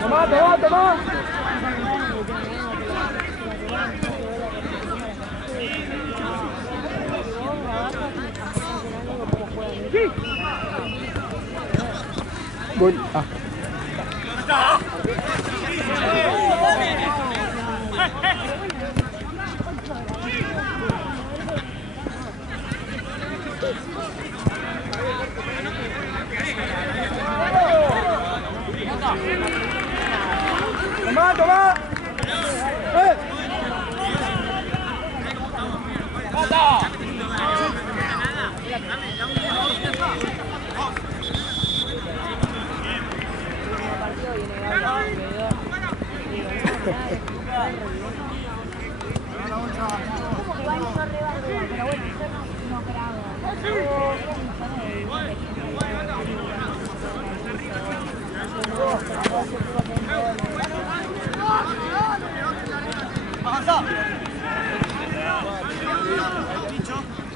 Tomá, tomá, tomá. Sí. Voy. Ah. Tomá, tomá.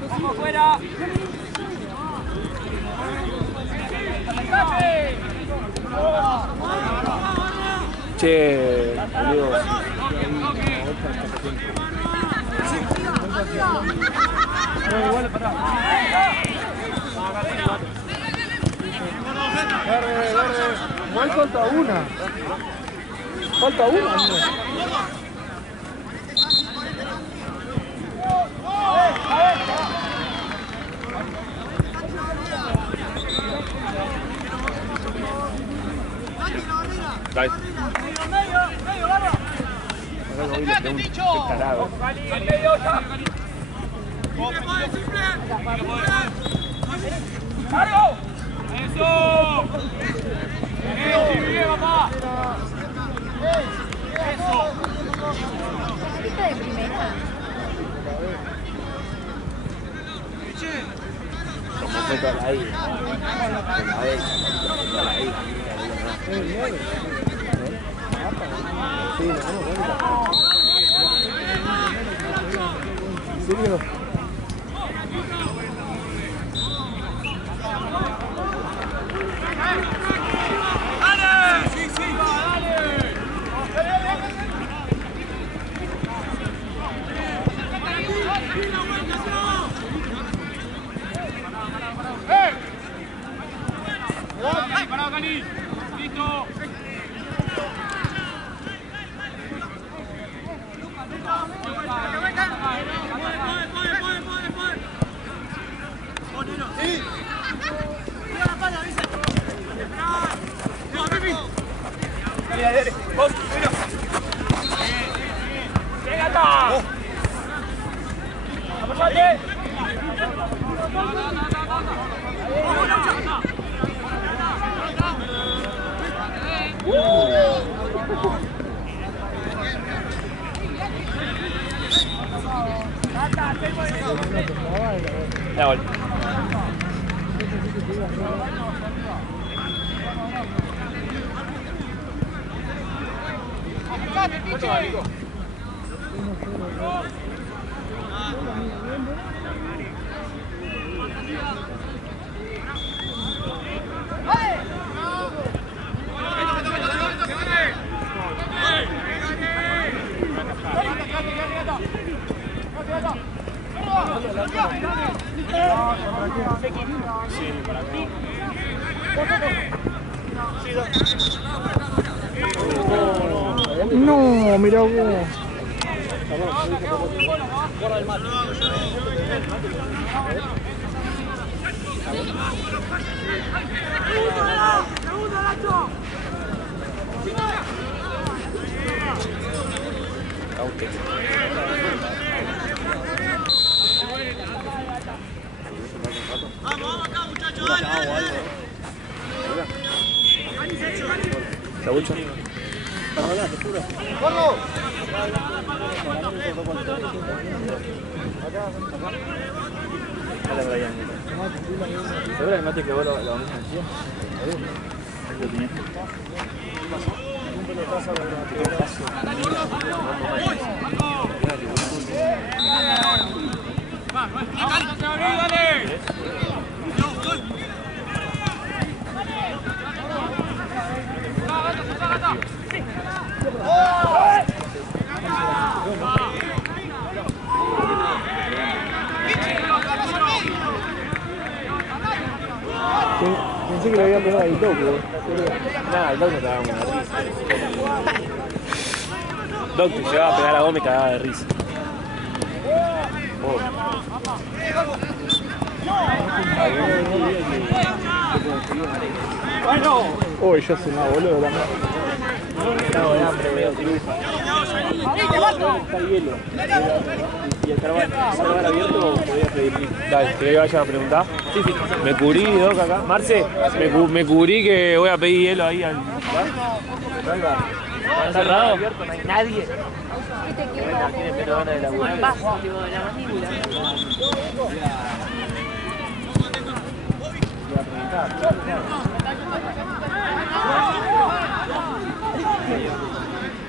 ¡Vamos afuera! Che, boludo. Igual falta una. Falta una, amigo. Dale. Ahora voy a un tarado. ¡Cargo! ¡Eso! ¡Bien, papá! ¡Eso! ¿Esto de primera? Como fue toda la ida. ¿En serio? ¡Parado, Cani! ¡Listo! Sí. Mira la pala, dice. Dale, dale. Vos, mira. ¡Llega acá! ¡Apóyate! La gol. No, mirá vos. Vamos acá, muchachos, dale. ¿Sabucho? ¡Vamos! Hola, Brian. ¿Seguro que no te quedó la bandeja encima? Lo tenía. Pensé que le habían pegado al toque. Nada, el Doc me cagaba una risa. Doc te llevaba a pegar a vos, me cagaba de risa. Uy, yo soy más boludo también. Estaba de hambre, veo triunfa. Está hielo. Y el carnaval abierto, podía pedir. Dale, ¿querés que vaya a preguntar? Sí, sí. Me cubrí, Doc, acá. Marce, me cubrí que voy a pedir hielo ahí al bar. ¿Está cerrado? No hay nadie. Tiene pelo de la Un vaso, tipo, de la mandíbula.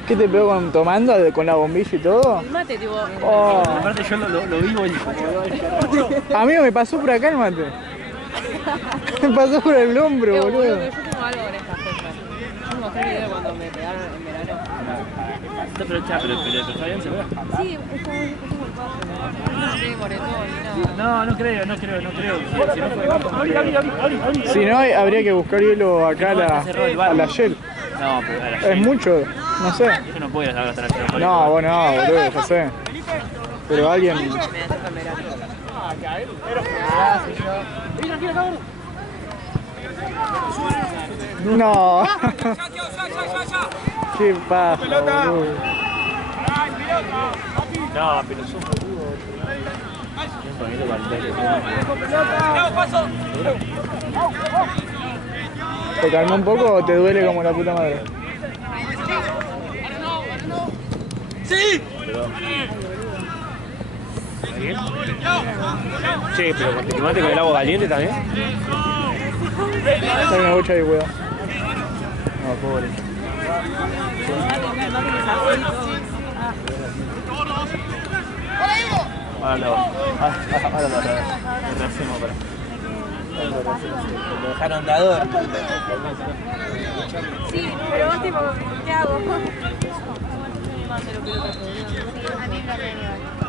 ¿Qué te pegó tomando con la bombilla y todo? El mate, tipo. Oh. Aparte yo lo vivo y A mí me pasó por acá el mate. Me pasó por el hombro, boludo. Yo tengo algo con estas cosas. Yo me mostré el video cuando me pegaron en verano. pero está bien, seguro. Sí, es como el paso. No sé, moretón ni nada. No creo. Si no fue Si no, habría que buscar hielo acá a la Shell. No, pero a la Es mucho, no sé. Yo no puedo ir hasta la No, vos no, boludo, ya sé. Pero alguien... Me toca en verano. No. Qué paja, boludo. No, pero son boludos. ¿Te calmó un poco o te duele como la puta madre? ¡Sí! Che, pero te quemaste con el agua caliente también. Hay una bocha ahí, weón. No, pobre. Ahora lo retrasemos para. Lo dejaron dador. Sí, pero vos tipo, ¿qué hago? A mí me igual.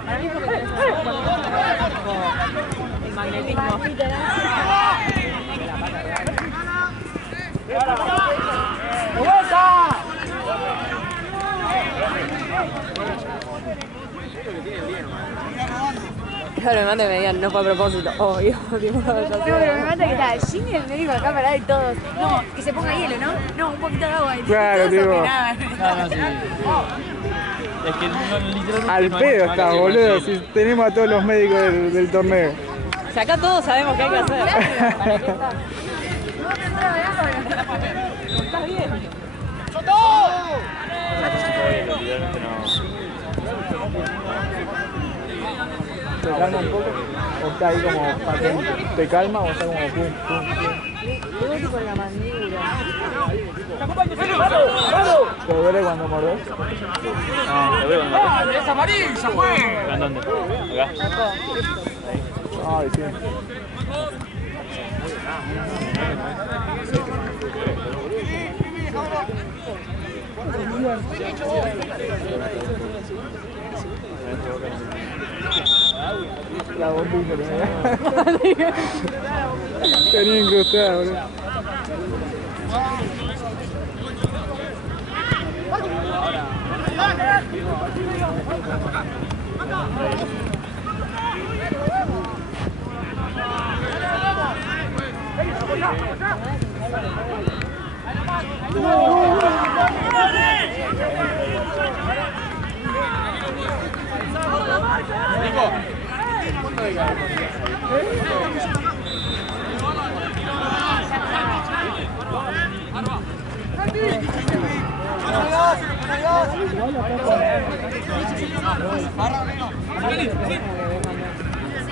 Para mí porque tenés el magnetismo. Claro, me manda y me digan, no fue a propósito, obvio. No, pero me mata que está Jimmy el médico acá parado y todos. No, que se ponga hielo, ¿no? No, un poquito de agua. Y Claro, todos tipo. opinaban. No, sí. Es que literalmente. Al no hay pedo más está, que boludo, hielo. si tenemos a todos los médicos del torneo. O sea, acá todos sabemos qué hay que hacer. ¿Para qué está? ¿Estás bien? Literalmente no. ¿Te calma un poco? ¿O está ahí como patente? ¿Te calma o está como pum, pum, pum? Luego tipo en la mandíbula. ¿Te duele cuando mordés? No, lo veo en la. ¡Es amarilla, fue! ¿En dónde? Acá. Ay, sí. La bombilla tenía. Tenía incrustada, boludo.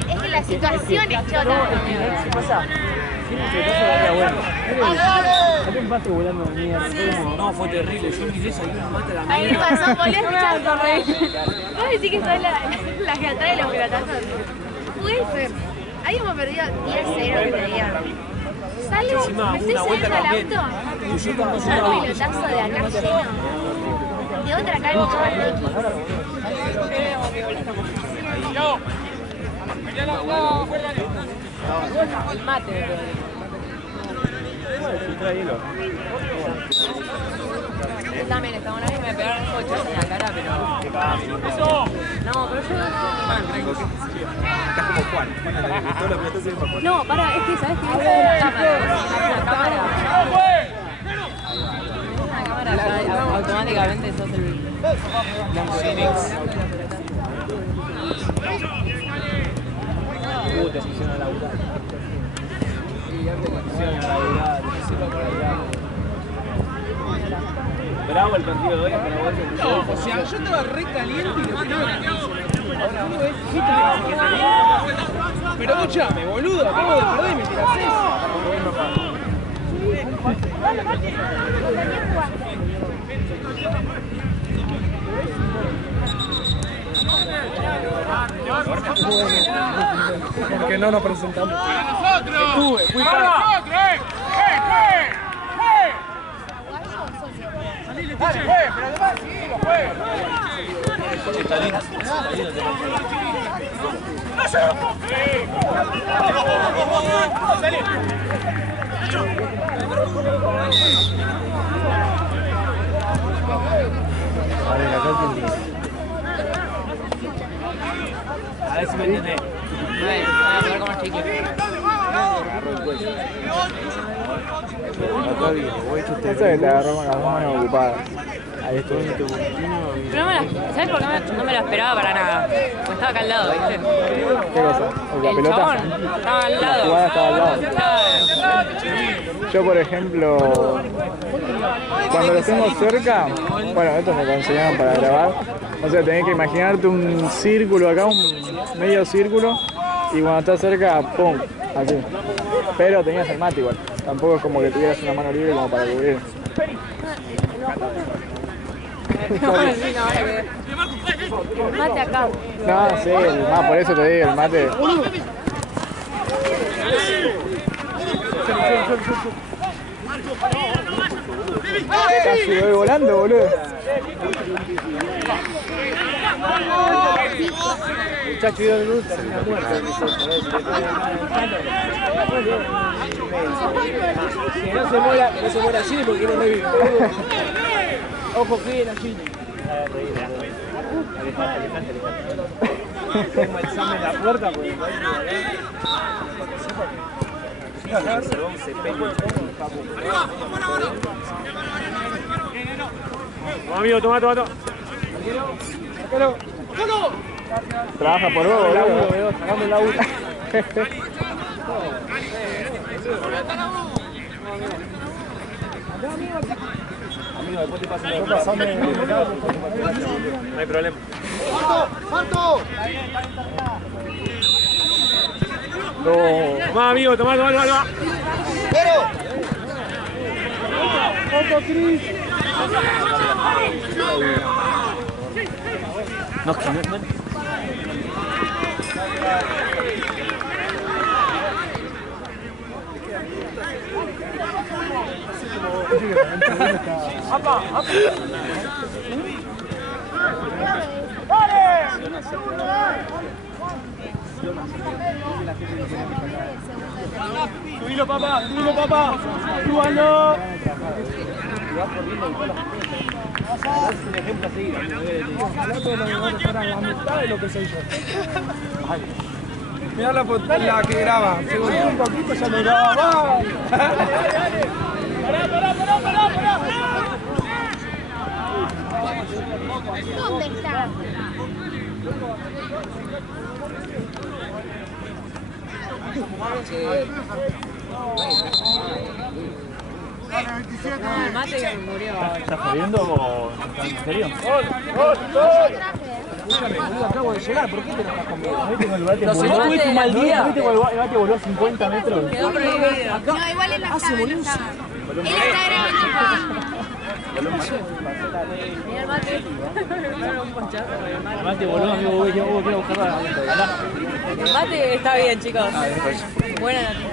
Es que la situación es chota. ¿Qué pasa? Hay un pase volando de mierda. No, fue terrible. Yo miré esa y me mata la A mí me pasó, volví a escuchar correr. ¿Vos decís que soy la que atrae los pelotazos? Puede ser. Habíamos perdido 10-0 que te digan. Salgo, me estoy subiendo al auto. Salgo el pelotazo de acá lleno. De otra calle más de X. El mate. Yo también, esta una vez me pegaron un cochazo en la cara, pero... No, pero yo no sé. Estás como Juan. Todos los pelotas se ven para Juan. No, para, es que sabes que no es una cámara. Una cámara ya automáticamente sos el blanco de mix. Te pusieron a laburar. Te pusieron a laburar. Te pusieron para laburar. Bravo el partido de hoy para vos. No, o sea, yo estaba re caliente y lo tiraba en el piso. Ahora uno es hit. Pero escúchame, boludo, acabo de perder y me tirás esa. Porque no nos presentamos. ¡Nosotros! Fui ¡Para nosotros! Dale, juegue, pero además sí, lo juegue. A ver si me entiendes. Voy a jugar como chicle. Agarró el cuello. Eso que te agarró con las manos ocupadas. Ahí estuvo. Pero no ¿sabes por qué no me lo esperaba para nada? Porque estaba acá al lado, ¿viste? ¿Qué cosa? ¿La El pelota? chabón estaba al lado. La jugada estaba al lado. Claro. Yo, por ejemplo, cuando los tengo cerca, bueno, esto me lo enseñaron para grabar, o sea, tenés que imaginarte un círculo acá, un medio círculo, y cuando estás cerca, ¡pum! Así. Pero tenías el mate igual, tampoco es como que tuvieras una mano libre como para cubrir. Mate acá. No, sí, por eso te digo, el mate. Casi voy volando, boludo. Muchacho, ido de luz, termina muerto. Si no se muere así porque no revive. Ojo bien así. Como el examen en la puerta, pues. Amigo, toma. Trabaja por vos, boludo. Sacame el laburo. Amigo, después te paso la Pasame. No hay problema. ¡Santo! Toma, amigo, toma. ¡Pero! ¡Ojo, Cris! No, que no. ¡Dale! Subilo, papá, súbalo. Es un ejemplo a seguir. Ojalá todos los jugadores fueran la mitad de lo que soy yo. Mirá la que graba. Según un poquito ya me graba. Pará. ¿Dónde está? ¿Estás jodiendo o en serio? Escúchame, boludo, acabo de llegar. ¿Por qué te enojas conmigo? ¿No tuviste un mal día? ¿Viste que el bate voló 50 metros? Quedó prohibido. No, igual él la estaba. Él está grabando. Mira el mate. El mate voló, amigo, voy a buscarla. El mate está bien, chicos. Buena noticia.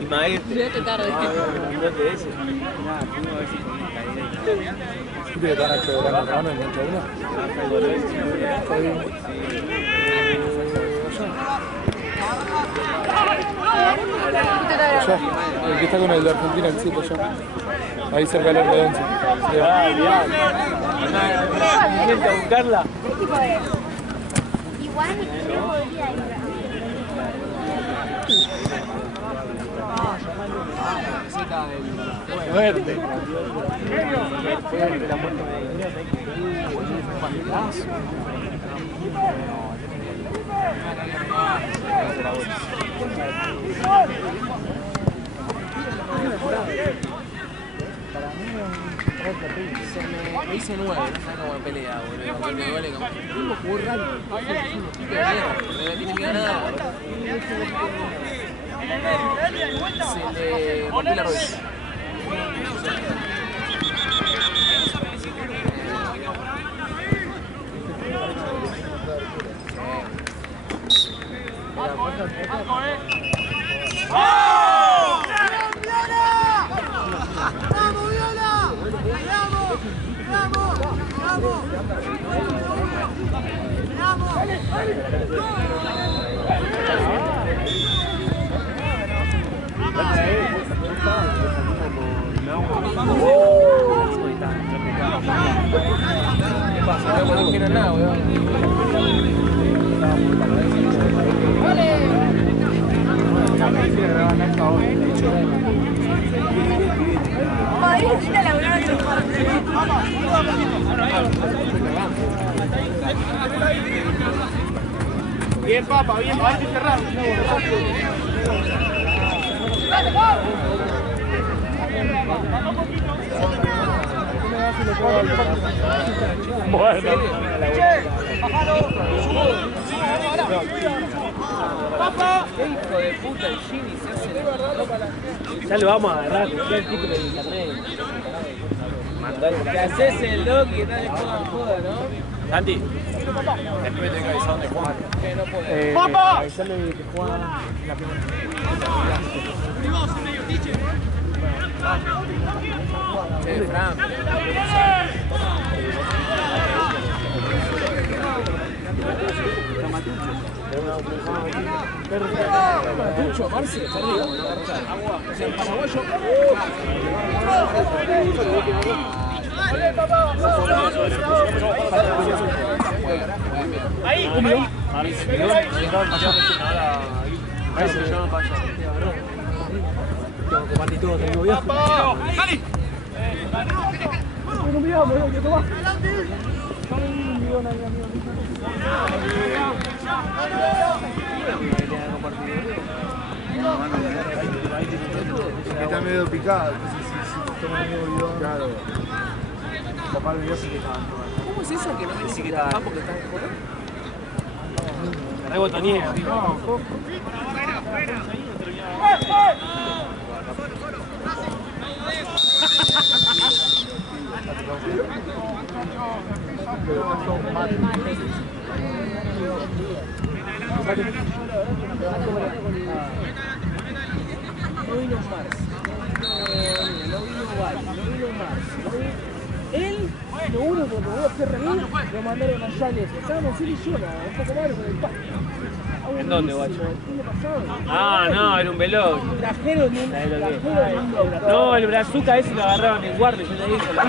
Y maestro. Llegaste tarde. El que está con el de Argentina, el tipo ya. Ahí cerca del arco de 11. Intenta buscarla. ¿Qué tipo de? Igual no podría ir. Muerte. Me hice 9, no sabes cómo pelea, boludo. Me duele como. Tengo que jugar no tiene miedo a nada. Se le rompió la rodilla. No quiero nada, weón. Podría ir a laburar otro Bien, papa, bien, hay que cerrar. Bueno. ¡Papa! Qué hijo de puta el Jimmy se hace. Ya lo vamos a agarrar, ya el título de internet. ¿Qué haces el Loki? Estás de joda, ¿no? Santi, después te avisar dónde juegan. Que no puede. ¡Papa! Avisarle que juegan la primera. Fran. Mucho, Marce, está arriba. Agua. O sea, el paraguayo. Ahí, ahí. Tengo que partir todo, tengo viaje. ¡Dale! No me llamo, que tomás. Está medio picado, entonces si toma medio bidón. Claro. papá me dio así que estaban todas. ¿Cómo es eso que no me dice que está porque está en color? Re botonía. No, No vino Mars. No vino Val. No vino Mars. Él, lo único que voy a hacer reír, lo mandaron a Yales. Estábamos él y yo, un poco más con el pasto. ¿En dónde, guacho? El fin de pasado. Ah, no, era un velón. Trajeron un No, el brazuca ese lo agarraron en guardia, yo le dije. Lo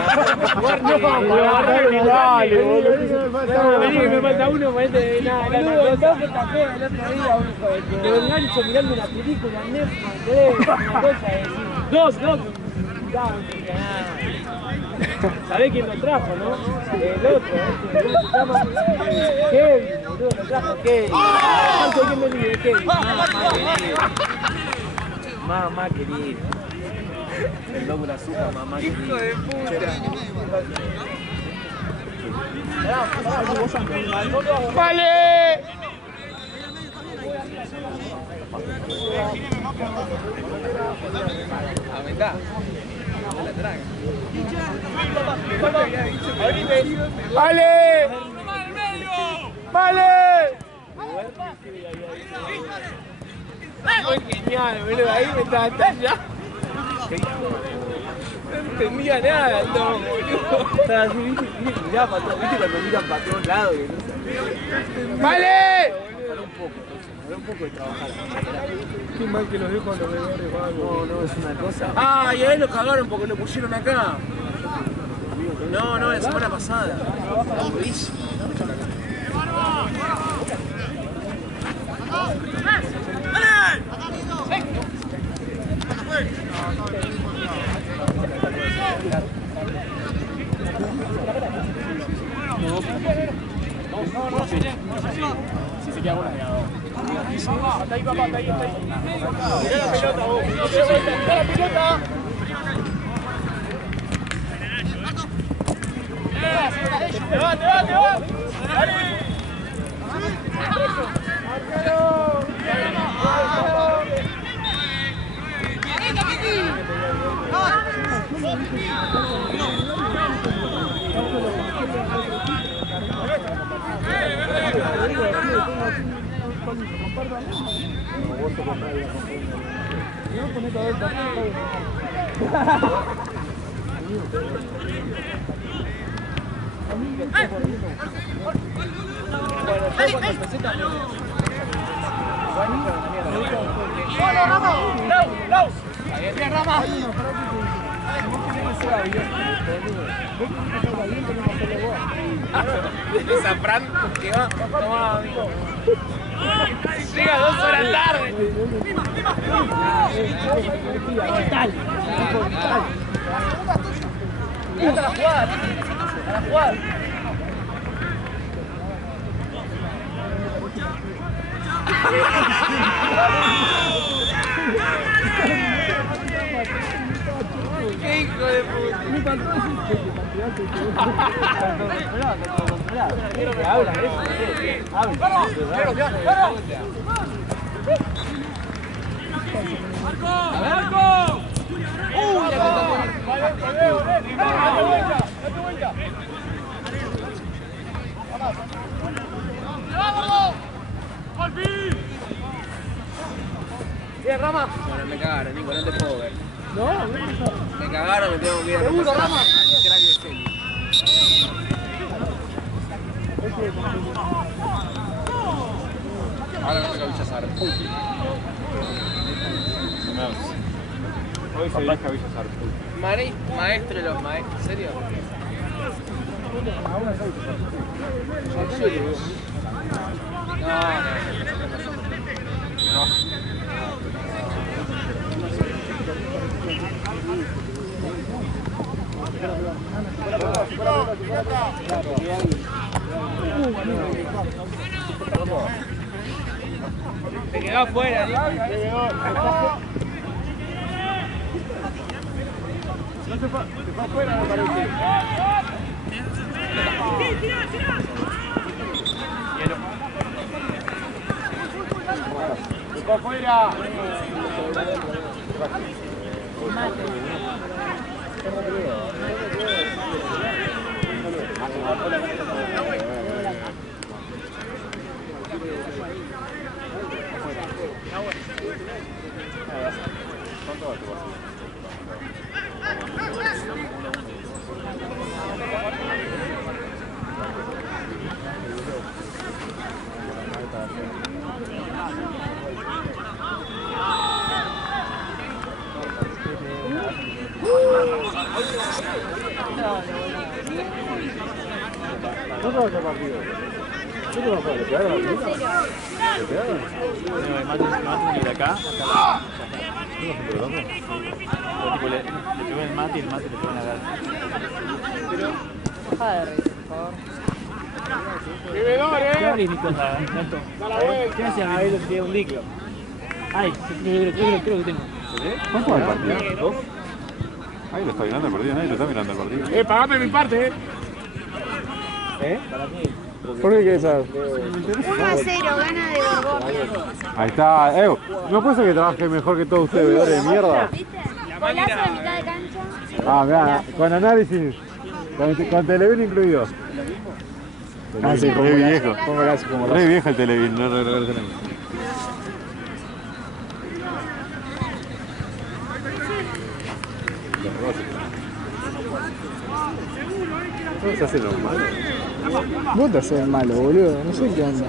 agarraron en Dale, boludo. guardia. Vení que me falta uno, ponete nada, Boludo, el dos que trajeron el otro día, un hijo de que lo engancho mirando una película en Netflix, una cosa de decir. Dos. ¿Sabés quién lo trajo, no? El otro, ¿cómo se llama? Kevin, boludo, lo trajo Kevin. ¿Cuánto quién me dice Kevin? Mamá querida. El loco la azúcar, mamá querida. Hijo de puta. ¡Vale! Aumentá. ¡Vale! ¡Vale! Fue genial, boludo. Ahí me estaba talla. No entendía nada, el loco, boludo. Estaba así, viste, mirá para todos, viste cuando miran para todos lados. Que no sé. ¡Vale! Pará un poco de trabajar. Qué mal que los dejo a los bebés, No, es una cosa. Ah, y a él lo cagaron porque lo pusieron acá. No, la semana pasada. Durísimo. Si se queda bueno, se queda bueno. Hasta ahí, papá, hasta ahí. Mirá la pelota, vos. Mirá la pelota. Te va. Dale. Esa Fran que va, toma, amigo. Llega 2 horas tarde. A la jugada. Qué hijo de puta. Habla eso, habla. ¡Marco! ¡Date vuelta! Bien, Rama. Bueno, me cagaron, Nico, no te puedo ver. No, Me cagaron, me tengo que ir a Seguro, repasar. Rama. Crack de Celi. Ahora me toca Villazar. Hoy se dirige a Villazar. Maestro de los maestros, ¿en serio? Te quedó afuera, Nico. Se fue afuera, me parece. ¡Afuera! Mate de acá. Tipo, le pegó el mate y el mate le pegó en la cara. Deja de reír, por favor. ¡Bebedor, ¿Qué abrís, Nicolás? ¡Da la vuelta! ¿Qué hacías? Ahí lo tiré un liclo. Ay, creo que tengo. ¿Cuánto va el partido? ¿Dos? Ahí lo está mirando el partido, nadie lo está mirando el partido. Pagame mi parte, Para mí. ¿Por qué querés saber? 1-0, gana de Borgoña. Ahí está. ¿No puede ser que trabaje mejor que todos ustedes, bebedores de mierda? ¿Viste? Golazo de mitad de cancha. Ah, mirá, con análisis, con Televín incluido. Ah, sí, Re viejo. ¿Cómo lo hace? ¿Cómo lo Re hace? viejo el Televín, no recuerdo el nombre. ¿Cómo se hace normal? Vos te haces malo, boludo. No sé qué onda.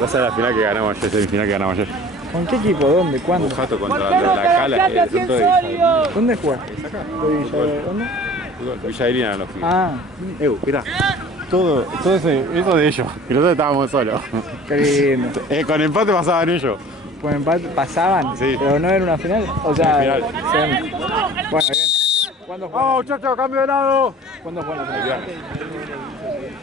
Vas a la final que ganamos ayer, semifinal que ganamos ayer. ¿Con qué equipo? ¿Dónde? ¿Cuándo? Un jato contra la Cala, el centro de Villa. ¿Dónde jugaste? ¿Dónde? Villa Irina los pibes. Ah, Mirá, todo eso de ellos, que nosotros estábamos solos. qué lindo. Con empate pasaban ellos. Con empate pasaban, Sí. pero no era una final. O sea, Semifinal. Bueno, bien. ¿Cuándo juegan? ¡Vamos, muchachos, cambio de lado! ¿Cuándo juegan la final? Mirá.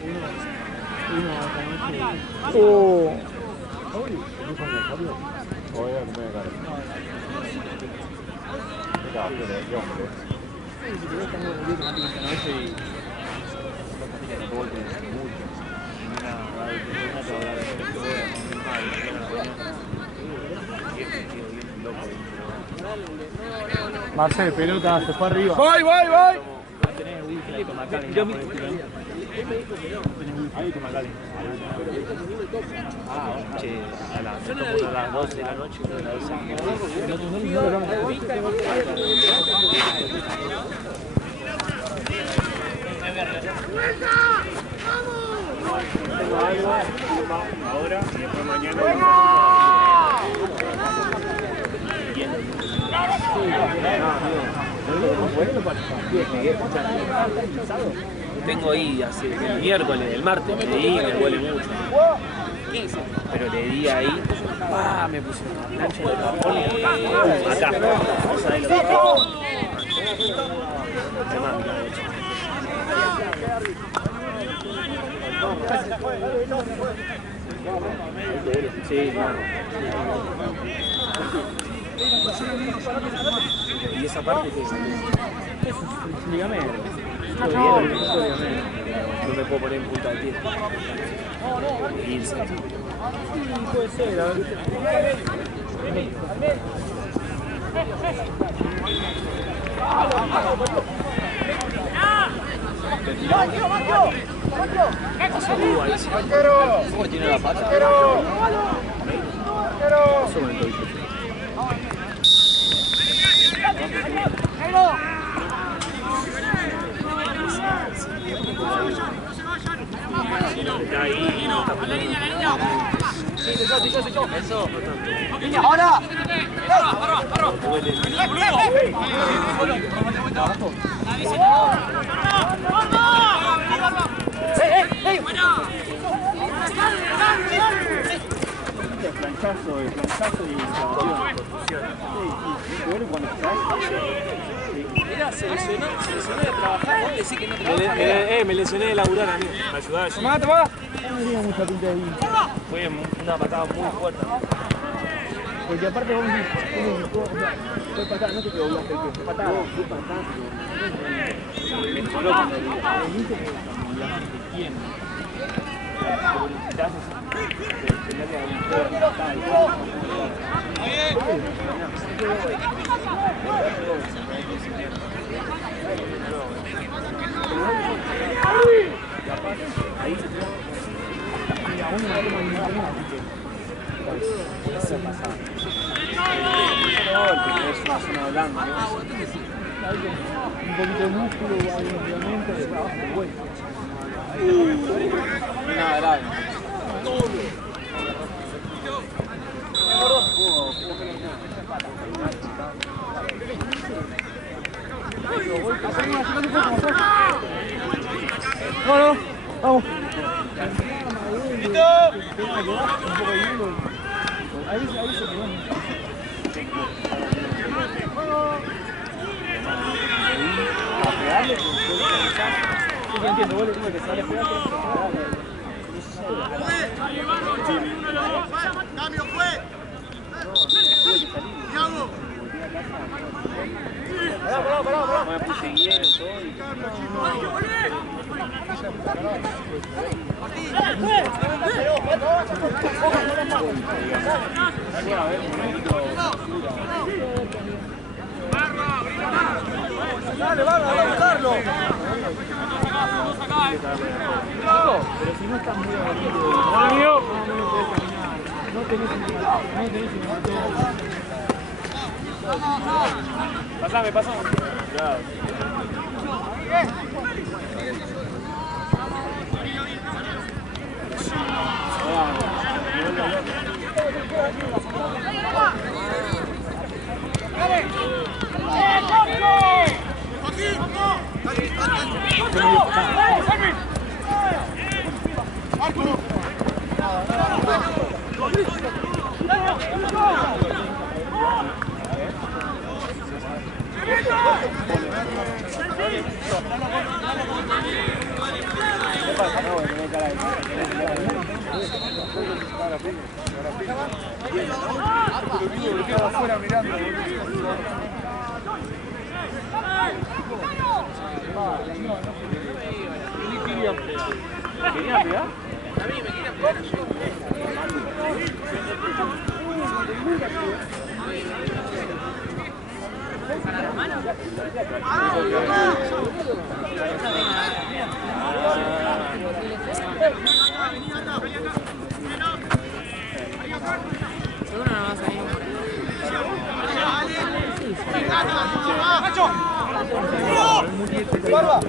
Marcel, pelota, se fue arriba. ¡Voy! Ahí te Macallen. Che, a las 12 de la noche, a las 12. Ahora y después mañana. Tengo ahí hace el miércoles, el martes, me leí, me duele mucho. Pero le di ahí, me puse una plancha de carbón acá. ¿Sabes lo que sí, y esa parte que es un ligamento. No me puedo poner en punta de pie. Puede ser, a ver. ¿Cómo tiene la pata? Sobre el tobillo. ¡Ahora! Planchazo y Mirá, se lesionó de trabajar, vos decís que no trabaja. Me lesioné de laburar a mí, me ayudaba eso. Tomá. No me digas mucha pinta de vino. Fue una patada muy fuerte. Porque aparte vos decís, fue patada, no te quedó bien, fue patada. No, fue fantástico. Solo cuando dice que quién. Ahí aún no tenemos ningún problema, así que eso pasa. Es una zona blanda, ¿no? Un poquito de músculo, obviamente, de trabajo muy bueno. Nada grave. No, vamos. Ahí se quedó. A pegarle, sí, yo entiendo, vos le digo que sale a pegar, Cambio, fue. Pará. me puse hielo, todo y... Dale, vamos a buscarlo. Pero si no estás muy abatido, no tenés Pasame. Claro. Afuera mirando. ¿Quería pegar? Seguro no vas a ir. Barba.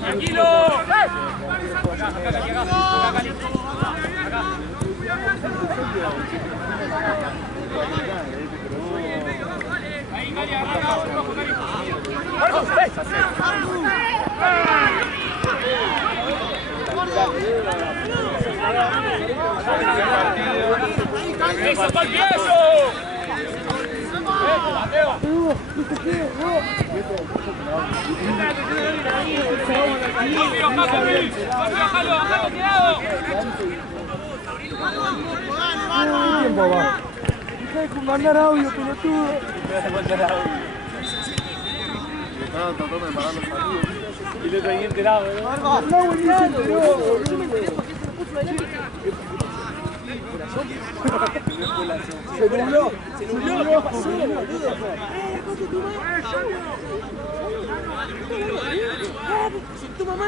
¡Tranquilo! Ahí, Cali, agarra, abajo, Cali. ¡Eso, todo el piezo! ¿Qué tiempo va? Deja de mandar audio, pelotudo. Estaban tratando de parar los partidos. Y lo traía enterado, ¿no? No, buenísimo, Se nubló. Tu mamá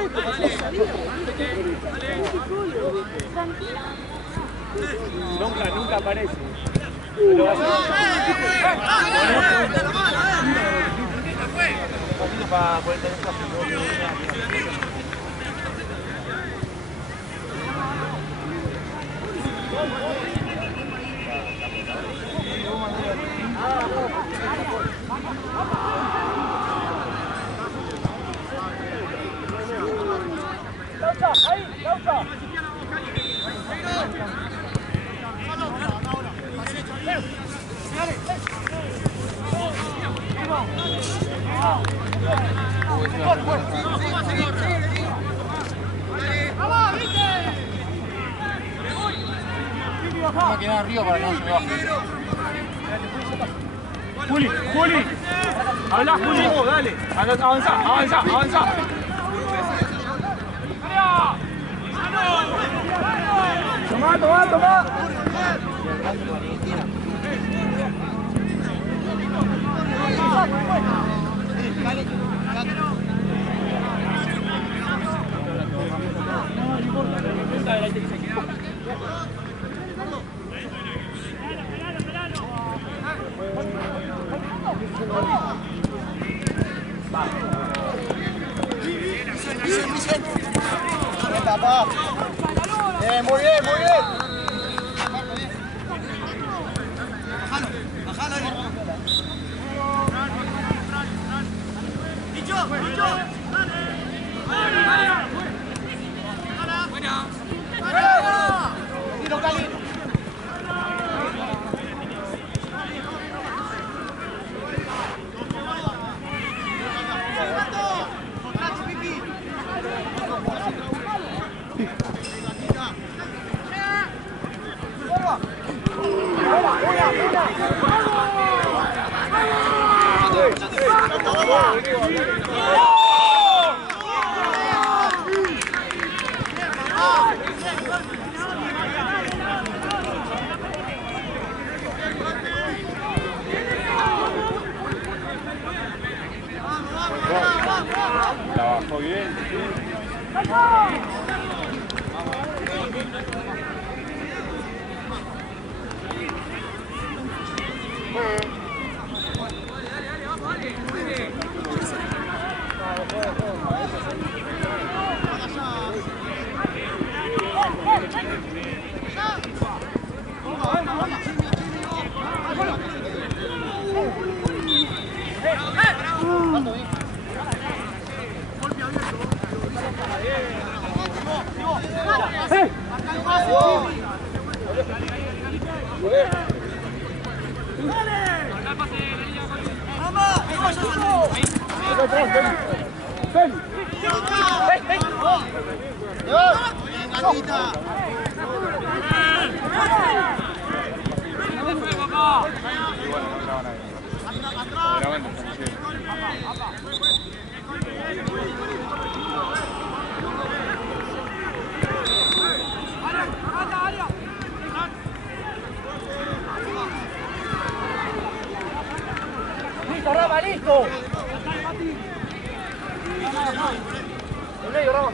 Nunca aparece. Lo vas para poder tener ¡Ahí! ¡Laucha! ¡Dale! Vamos a quedar arriba para que no se me baje. Juli, Juli. Habla, Juli. Dale. Avanza, avanza, avanza. Tomá, tomá, tomá. Muy bien, muy bien. Bajalo ahí. Dicho, dicho. Buena. Tiro Cali. La bajó bien. ¡Listo, Rama, listo! ¡En medio, Rama!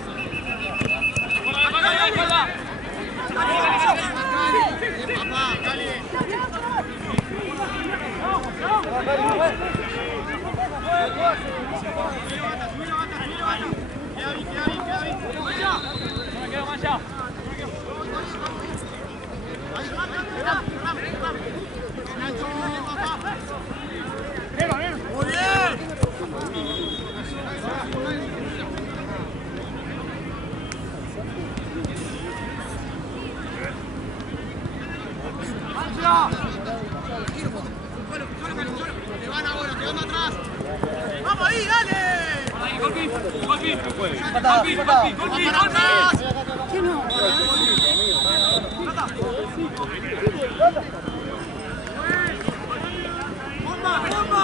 Te van ahora, te van atrás. ¡Vamos ahí, dale! Golpi, golpi. No puede. Golpi, golpi, golpi, golpi. ¡Bomba, bomba!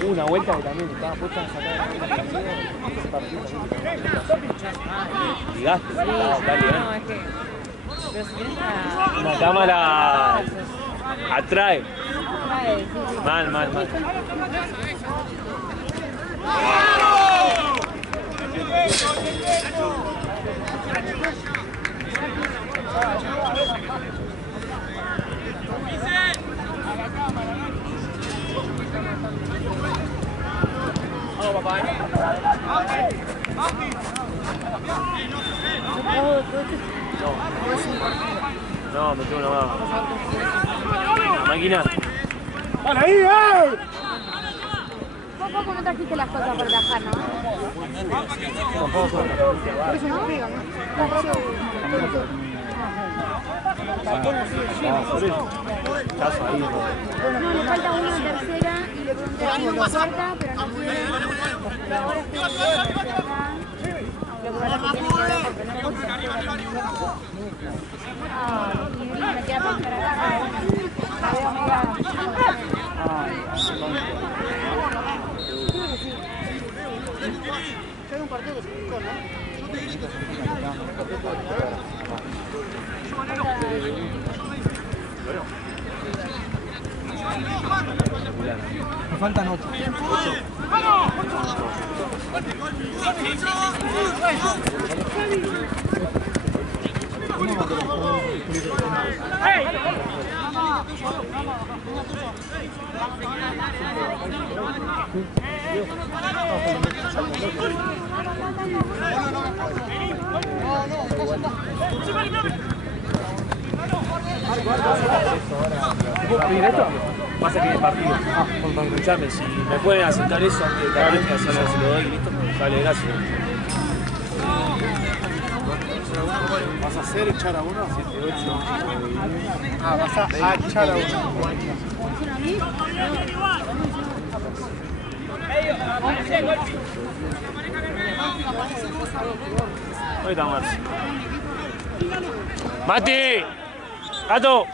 Una vuelta que también estaba puesta en sacar ese partido. Ligaste, dale, No, es que... Pero si tienes una cámara atrae. Atrae, sí. Mal, mal, mal. Vamos, papá, No, me tengo una más. La máquina. ¡Vale ahí, Vos poco no trajiste las cosas para tajar, ¿no? Tampoco. Por eso no pega, ¿no? No, le falta uno en tercera y le pregunté a uno en cuarta, pero no quiere. Y ahora estoy acá. Lo que pasa es que tiene que ver porque no gusta. Y me queda para estar acá. La veo media... Hay un partido que se buscó, ¿no? Me faltan 8. ¿Puedo pedir esto? Pasa que el partido. Escuchame, si me pueden aceptar eso antes de cada vez que se lo doy y listo. Vale, gracias. ¿Vas a hacer echar a uno? 7, 8. Ah, vas a echar a uno. Ahí está Marci. ¡Mati! ¡Gato!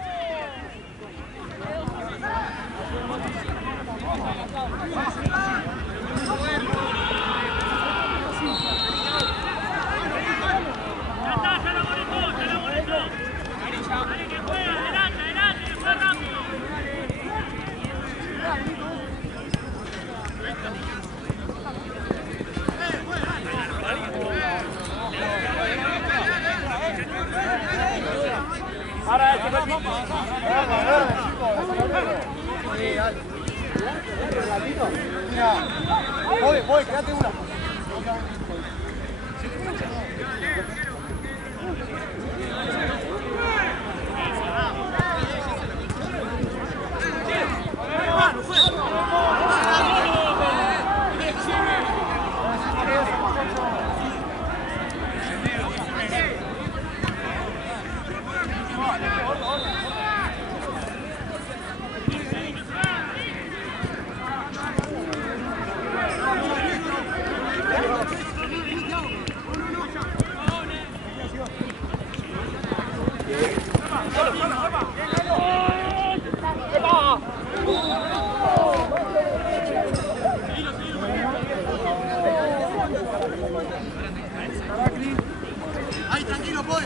Voy, quédate una. Ahí, tranquilo, pues.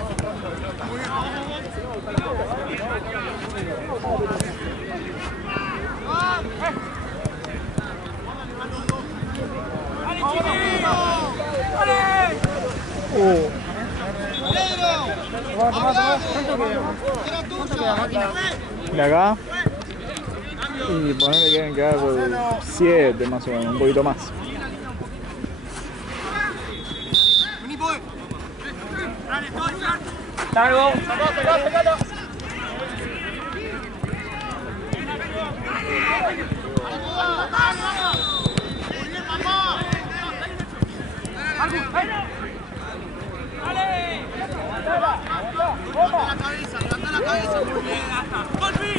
De acá. Y ponerle que deben quedar por 7 más o menos, un poquito más. Vení, pues. ¡Largo! Levanta la cabeza, muy bien. ¡Golpi!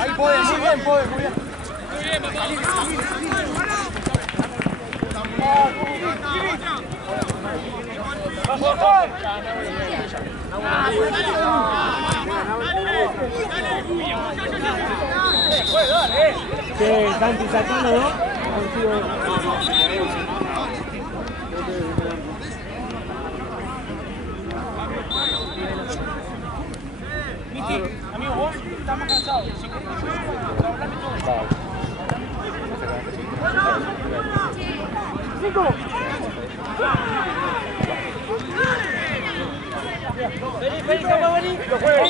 Ahí puede, muy bien, puede, muy bien. Que Santi sacando, ¿no? Han sido... Amigo, vos estás más cansado. Si querés hablame todo. ¡Cinco! Vení, capa, vení. Lo juego.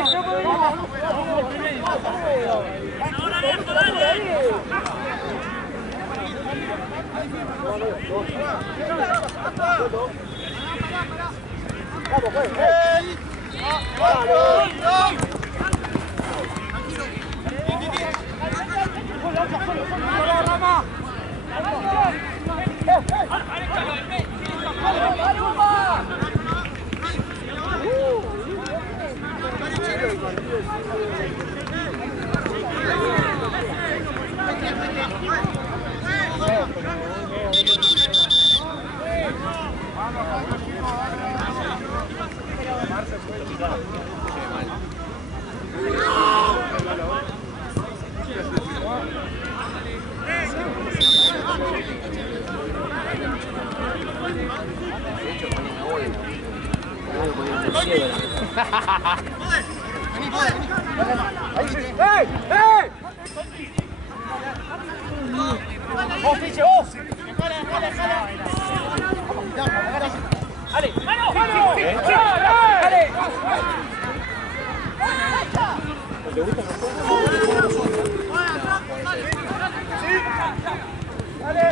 Vamos, juez. ¡Vos, fiche, vos! ¡Dale! ¡Mano! ¡Mano! ¡Dale! ¿Te gusta el juego? ¡Dale!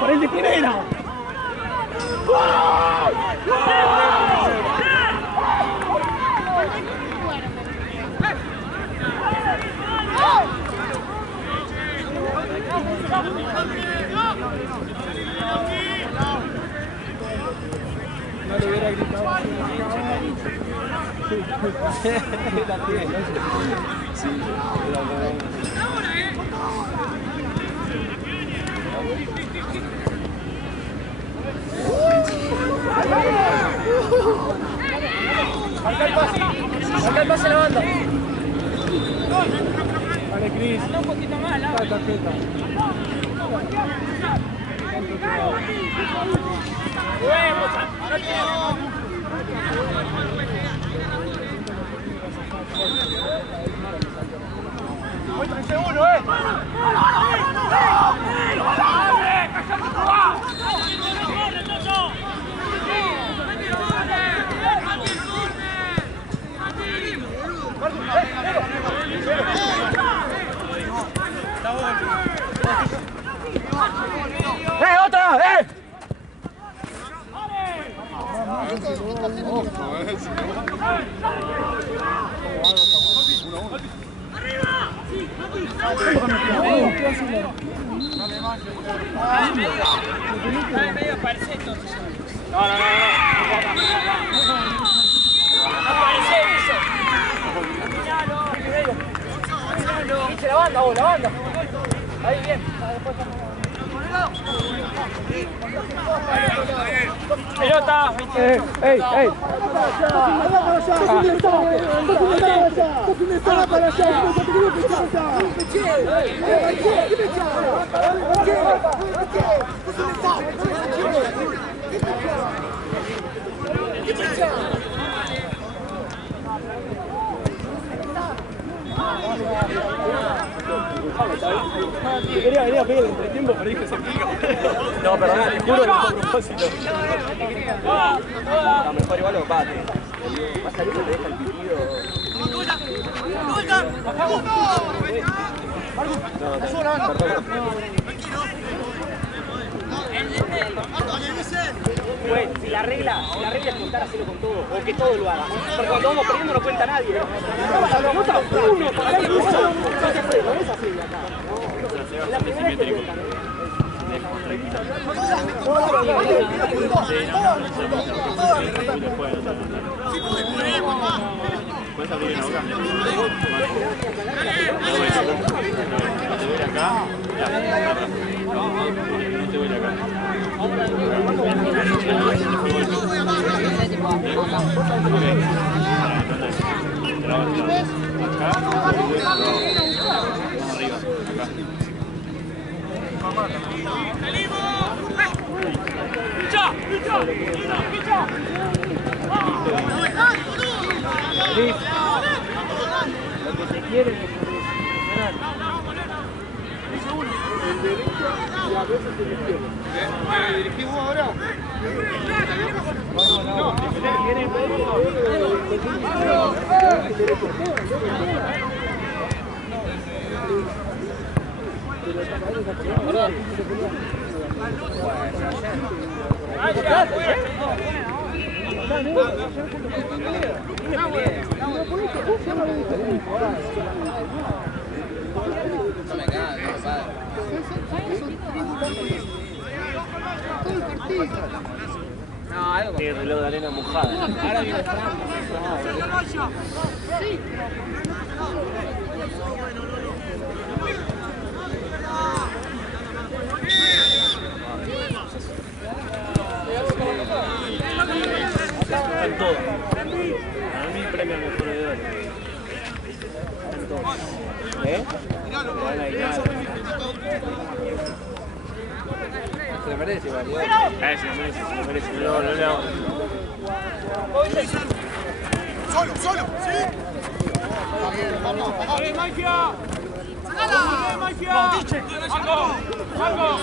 ¡Por el de primera! No le hubiera gritado. Marca el pase a la banda. Vale, Cris. Anda un poquito más, la tarjeta. Muy 31, ¡Otra! Medio parece entonces. No. Aparece eso. La banda, vos, la banda. Ahí bien. Pelota. ¡Ey! Quería venir a pedir el entretiempo, pero dije se pica. No, perdón, te juro que no fue a propósito. No, mejor igual lo empate. Más a que te deja el pitido. No, perdón. Pues, si la regla es contar, hacerlo con todo, o que todo lo haga. Porque cuando vamos perdiendo no cuenta nadie. Anota uno, para que no es así acá. La primera es que cuentan. ¿Puedes abrir en ahora? No te voy acá. No te voy acá. Arriba, acá. Lo que se quiere es El derecho y a veces el izquierdo. ¿Me dirigimos ahora? tiene reloj de arena mojada. Ahora viene están todos. A mí premio al mejor de oro. Están todos. Van a ir. Se lo merece, vale. Se lo merece, se lo merece. No le hago. Solo, solo, sí. Vamos, vamos. Magia. ¡Sacala! Magia. ¡Algo! ¡Algo!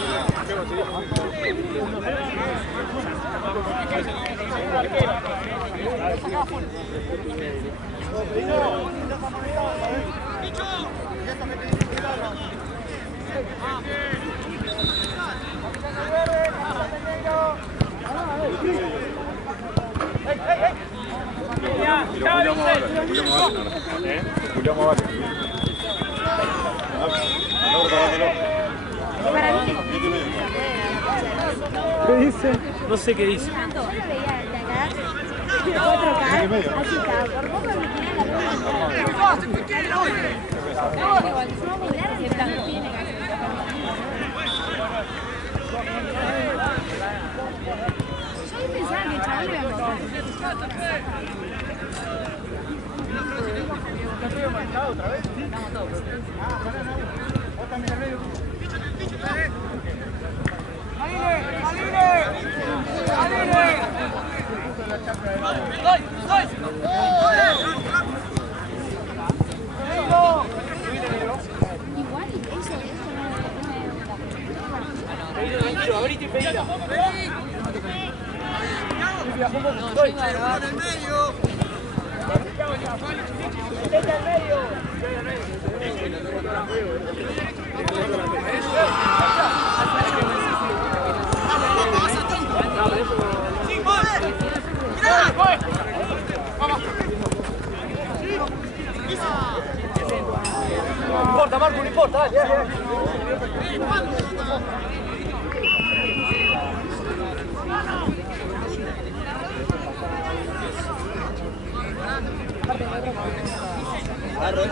¿Qué dice? No sé qué dice. Yo lo veía de acá, 4K, así está, por poco me tiran la no, igual, son muy largas y blanco tiene que hacer. Yo pensaba que el chaval le iba a matar. Igual hizo eso, no Abrite y pedila. En el medio. Vete al medio. Sí, mueve. Mirá. Vamos. No importa, Marco, no importa. Dale,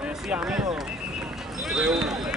Me decía, amigo. 3-1.